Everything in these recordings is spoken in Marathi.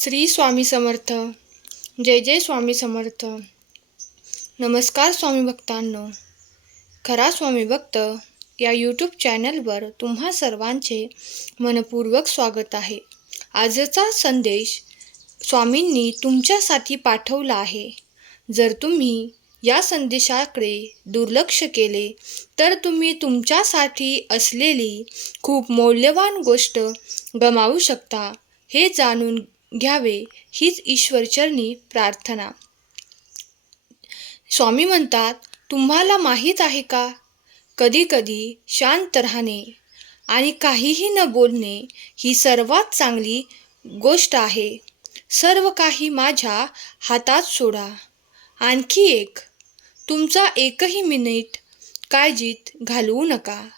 श्री स्वामी समर्थ. जय जय स्वामी समर्थ. नमस्कार स्वामी भक्तांनो. खरा स्वामी भक्त या यूट्यूब चॅनलवर तुम्हा सर्वांचे मनपूर्वक स्वागत आहे. आजचा संदेश स्वामींनी तुमच्यासाठी पाठवला आहे. जर तुम्ही या संदेशाकडे दुर्लक्ष केले तर तुम्ही तुमच्यासाठी असलेली खूप मौल्यवान गोष्ट गमावू शकता हे जाणून घ्यावे हीच ईश्वरचरणी प्रार्थना. स्वामी म्हणतात तुम्हाला माहीत आहे का? कधीकधी शांत राहणे आणि काहीही न बोलणे ही सर्वात चांगली गोष्ट आहे. सर्व काही माझ्या हातात सोडा. आणखी एक तुमचा एकही मिनिट काळजीत घालवू नका.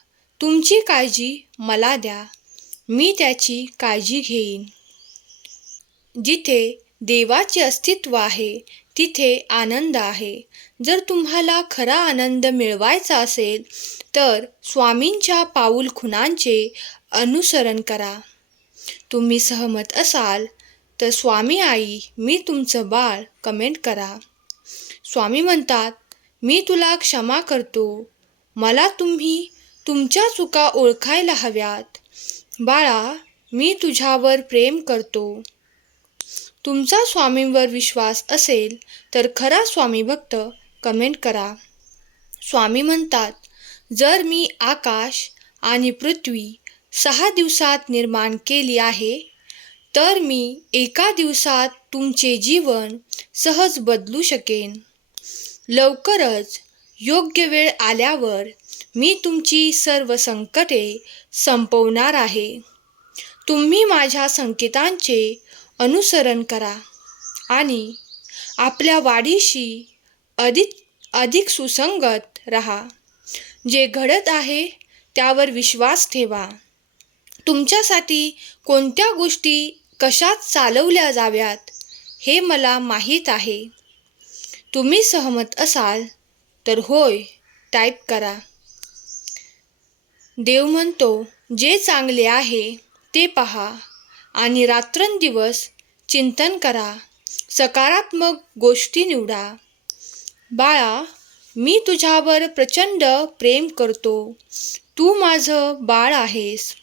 तुमची काळजी मला द्या. मी त्याची काळजी घेईन. जिथे देवाचे अस्तित्व आहे तिथे आनंद आहे. जर तुम्हाला खरा आनंद मिळवायचा असेल तर स्वामींच्या पाऊल खुणांचे अनुसरण करा. तुम्ही सहमत असाल तर स्वामी आई मी तुमचं बाळ कमेंट करा. स्वामी म्हणतात मी तुला क्षमा करतो. मला तुम्ही तुमच्या चुका ओळखायला हव्यात. बाळा मी तुझ्यावर प्रेम करतो. तुमचा स्वामींवर विश्वास असेल तर खरा स्वामी भक्त कमेंट करा. स्वामी म्हणतात जर मी आकाश आणि पृथ्वी सहा दिवसात निर्माण केली आहे तर मी एका दिवसात तुमचे जीवन सहज बदलू शकेन. लवकरच योग्य वेळ आल्यावर मी तुमची सर्व संकटे संपवणार आहे. तुम्ही माझ्या संकेतांचे अनुसरण करा आणि आपल्या वाढीशी अधिक अधिक सुसंगत राहा. जे घडत आहे त्यावर विश्वास ठेवा. तुमच्यासाठी कोणत्या गोष्टी कशात चालवल्या जाव्यात हे मला माहीत आहे. तुम्ही सहमत असाल तर होय टाईप करा. देव म्हणतो जे चांगले आहे ते पहा. आणि रात्रंदिवस चिंतन करा सकारात्मक गोष्टी निवडा. बाळा मी तुझ्यावर प्रचंड प्रेम करतो. तू माझं बाळ आहेस.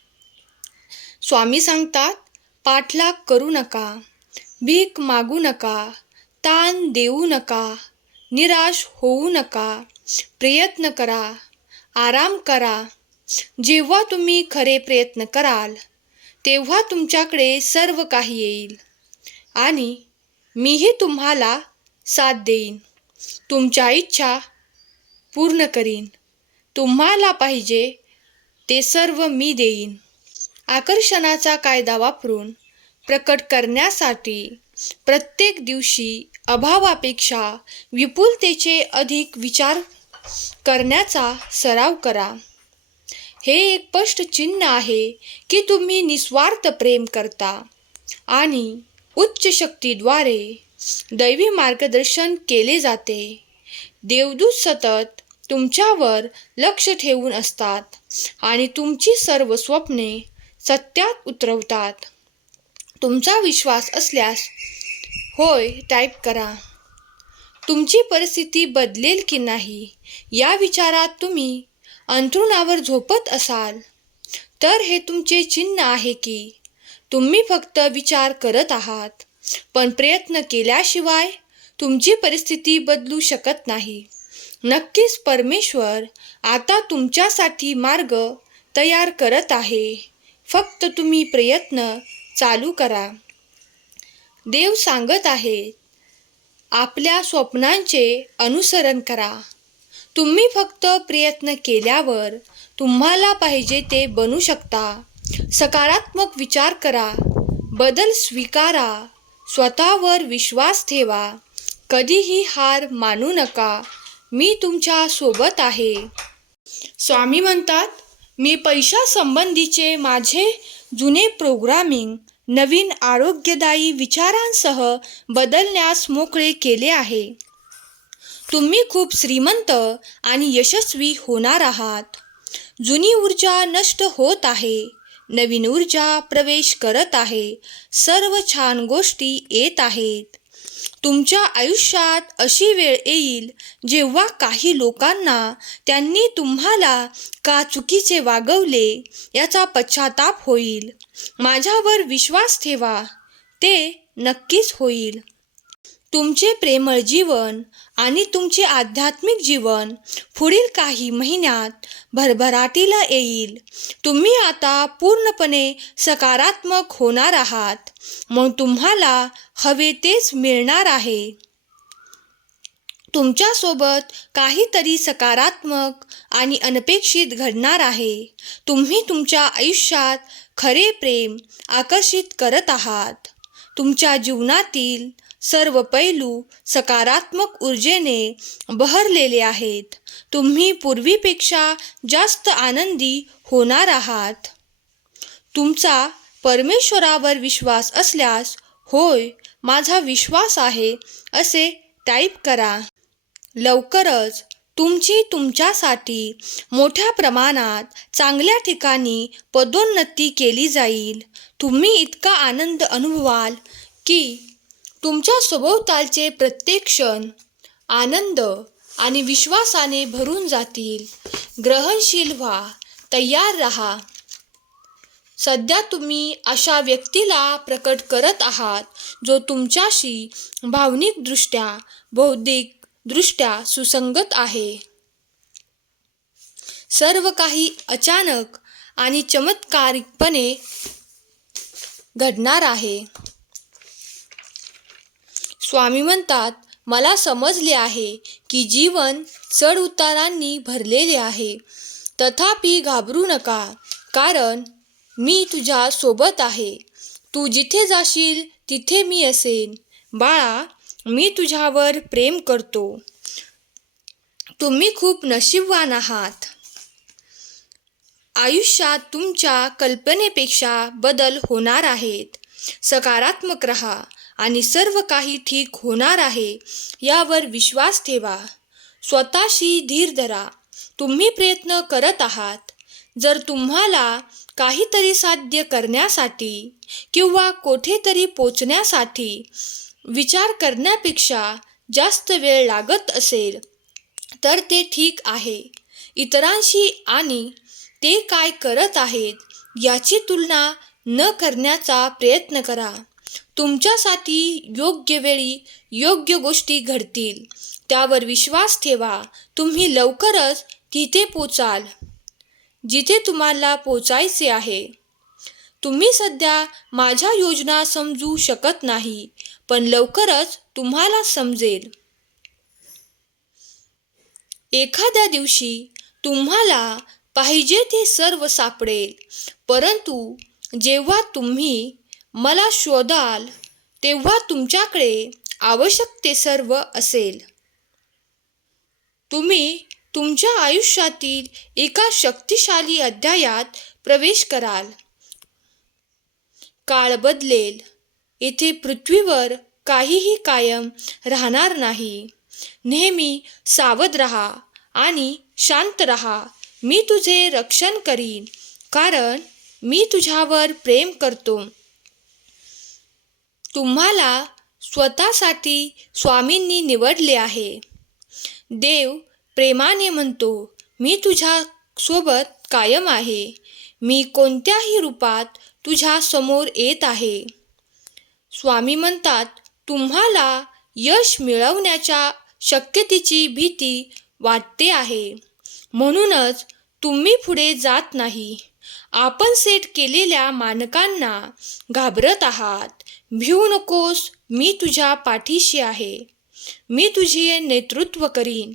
स्वामी सांगतात पाठलाग करू नका भीक मागू नका ताण देऊ नका निराश होऊ नका प्रयत्न करा आराम करा. जेव्हा तुम्ही खरे प्रयत्न कराल तेव्हा तुमच्याकडे सर्व काही येईल. आणि मीही तुम्हाला साथ देईन. तुमच्या इच्छा पूर्ण करीन. तुम्हाला पाहिजे ते सर्व मी देईन. आकर्षणाचा कायदा वापरून प्रकट करण्यासाठी प्रत्येक दिवशी अभावापेक्षा विपुलतेचे अधिक विचार करण्याचा सराव करा. हे एक स्पष्ट चिन्ह आहे की तुम्ही निस्वार्थ प्रेम करता आणि उच्च शक्तीद्वारे दैवी मार्गदर्शन केले जाते. देवदूत सतत तुमच्यावर लक्ष ठेवून असतात आणि तुमची सर्व स्वप्ने सत्यात उतरवतात. तुमचा विश्वास असल्यास होय टाईप करा. तुमची परिस्थिती बदलेल की नाही या विचारात तुम्ही अंथरुणावर झोपत असाल. तर हे तुमचे चिन्ह आहे की तुम्ही फक्त विचार करत आहात पण प्रयत्न केल्याशिवाय तुमची परिस्थिती बदलू शकत नाही. नक्कीच परमेश्वर आता तुमच्यासाठी मार्ग तयार करत आहे. फक्त तुम्ही प्रयत्न चालू करा. देव सांगत आहे आपल्या स्वप्नांचे अनुसरण करा. तुम्ही फक्त प्रयत्न केल्यावर तुम्हाला पाहिजे ते बनू शकता. सकारात्मक विचार करा. बदल स्वीकारा. स्वतःवर विश्वास ठेवा. कधीही हार मानू नका. मी तुमच्यासोबत आहे. स्वामी म्हणतात मी पैशासंबंधीचे माझे जुने प्रोग्रामिंग नवीन आरोग्यदायी विचारांसह बदलण्यास मोकळे केले आहे. तुम्ही खूप श्रीमंत आणि यशस्वी होणार आहात. जुनी ऊर्जा नष्ट होत आहे. नवीन ऊर्जा प्रवेश करत आहे. सर्व छान गोष्टी येत आहेत. तुमच्या आयुष्यात अशी वेळ येईल जेव्हा काही लोकांना त्यांनी तुम्हाला का चुकीचे वागवले याचा पश्चाताप होईल. माझ्यावर विश्वास ठेवा. ते नक्कीच होईल. तुमचे प्रेमळ जीवन आणि तुमचे आध्यात्मिक जीवन पुढील काही महिन्यात भरभराटीला येईल. तुम्ही आता पूर्णपणे सकारात्मक होणार आहात. मग तुम्हाला हवे तेच मिळणार आहे. तुमच्यासोबत काहीतरी सकारात्मक आणि अनपेक्षित घडणार आहे. तुम्ही तुमच्या आयुष्यात खरे प्रेम आकर्षित करत आहात. तुमच्या जीवनातील सर्व पैलू सकारात्मक ऊर्जेने बहरलेले आहेत. तुम्ही पूर्वीपेक्षा जास्त आनंदी होणार आहात. तुमचा परमेश्वरावर विश्वास असल्यास होय माझा विश्वास आहे असे टाईप करा. लवकरच तुमची तुमच्यासाठी मोठ्या प्रमाणात चांगल्या ठिकाणी पदोन्नती केली जाईल. तुम्ही इतका आनंद अनुभवाल की तुमच्या सभोवतालचे प्रत्येक क्षण आनंद आणि विश्वासाने भरून जातील. ग्रहणशील व्हा तयार राहा. सध्या तुम्ही अशा व्यक्तीला प्रकट करत आहात जो तुमच्याशी भावनिकदृष्ट्या बौद्धिकदृष्ट्या सुसंगत आहे. सर्व काही अचानक आणि चमत्कारिकपणे घडणार आहे. स्वामी म्हणतात मला समजले आहे की जीवन चढ उतारांनी भरलेले आहे. तथापि घाबरू नका कारण मी तुझ्या सोबत आहे. तू जिथे जाशील तिथे मी असेन. बाळा मी तुझ्यावर प्रेम करतो. तुम्ही खूप नशीबवान आहात. आयुष्यात तुमच्या कल्पनेपेक्षा बदल होणार आहेत. सकारात्मक रहा. आणि सर्व काही ठीक होणार आहे यावर विश्वास ठेवा. स्वतःशी धीर धरा. तुम्ही प्रयत्न करत आहात. जर तुम्हाला काहीतरी साध्य करण्यासाठी किंवा कोठेतरी पोचण्यासाठी विचार करण्यापेक्षा जास्त वेळ लागत असेल तर ते ठीक आहे. इतरांशी आणि ते काय करत आहेत याची तुलना न करण्याचा प्रयत्न करा. तुमच्यासाठी योग्य वेळी योग्य गोष्टी घडतील. त्यावर विश्वास ठेवा. तुम्ही लवकरच तिथे पोचाल. जिथे तुम्हाला पोचायचे आहे. तुम्ही सध्या माझ्या योजना समजू शकत नाही पण लवकरच तुम्हाला समजेल. एखाद्या दिवशी तुम्हाला पाहिजे ते सर्व सापडेल परंतु जेव्हा तुम्ही मला शोधाल तेव्हा तुमच्याकडे आवश्यक ते सर्व असेल. तुम्ही तुमच्या आयुष्यातील एका शक्तिशाली अध्यायात प्रवेश कराल. काळ बदलेल. येथे पृथ्वीवर काहीही कायम राहणार नाही. नेहमी सावध रहा आणि शांत रहा. मी तुझे रक्षण करीन कारण मी तुझ्यावर प्रेम करतो. तुम्हाला स्वतःसाठी स्वामींनी निवडले आहे. देव प्रेमाने म्हणतो मी तुझ्या सोबत कायम आहे. मी कोणत्याही रूपात तुझ्या समोर येत आहे. स्वामी म्हणतात तुम्हाला यश मिळवण्याच्या शक्यतेची भीती वाटते आहे. म्हणूनच तुम्ही पुढे जात नाही. आपण सेट केलेल्या मानकांना घाबरत आहात. भिवू नकोस मी तुझ्या पाठीशी आहे. मी तुझे नेतृत्व करीन.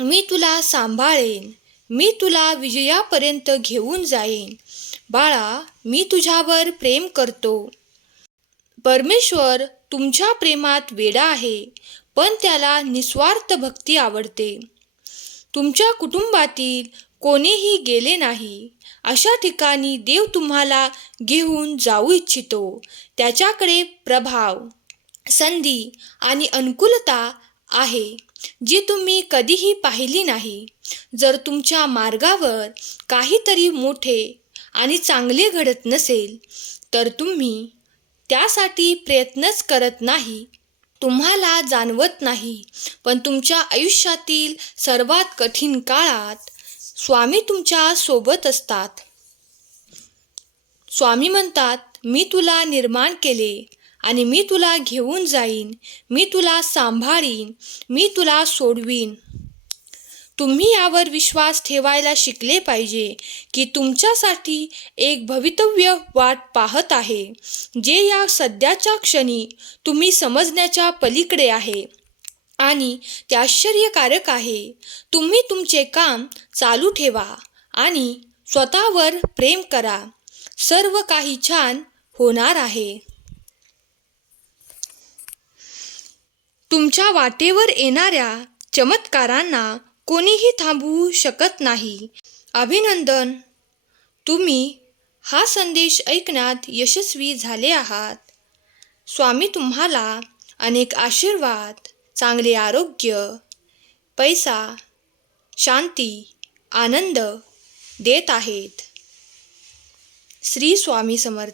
मी तुला सांभाळेन. मी तुला विजयापर्यंत घेऊन जाईन. बाळा मी तुझ्यावर प्रेम करतो. परमेश्वर तुमच्या प्रेमात वेडा आहे पण त्याला निस्वार्थ भक्ती आवडते. तुमच्या कुटुंबातील कोणीही गेले नाही. अशा ठिकाणी देव तुम्हाला घेऊन जाऊ इच्छितो. त्याच्याकडे प्रभाव संधी आणि अनुकूलता आहे जी तुम्ही कधीही पाहिली नाही. जर तुमच्या मार्गावर काहीतरी मोठे आणि चांगले घडत नसेल तर तुम्ही त्यासाठी प्रयत्नच करत नाही. तुम्हाला जाणवत नाही पण तुमच्या आयुष्यातील सर्वात कठीण काळात स्वामी तुमच्यासोबत असतात. स्वामी म्हणतात मी तुला निर्माण केले आणि मी तुला घेऊन जाईन. मी तुला सांभाळीन. मी तुला सोडवीन. तुम्ही यावर विश्वास ठेवायला शिकले पाहिजे की तुमच्यासाठी एक भवितव्य वाट पाहत आहे जे या सध्याच्या क्षणी तुम्ही समजण्याच्या पलीकडे आहे. आणि ते आश्चर्यकारक आहे. तुम्ही तुमचे काम चालू ठेवा आणि स्वतःवर प्रेम करा. सर्व काही छान होणार आहे. तुमच्या वाटेवर येणाऱ्या चमत्कारांना कोणीही थांबवू शकत नाही. अभिनंदन. तुम्ही हा संदेश ऐकण्यात यशस्वी झाले आहात. स्वामी तुम्हाला अनेक आशीर्वाद. चांगले आरोग्य पैसा शांती आनंद देत आहेत. श्री स्वामी समर्थ.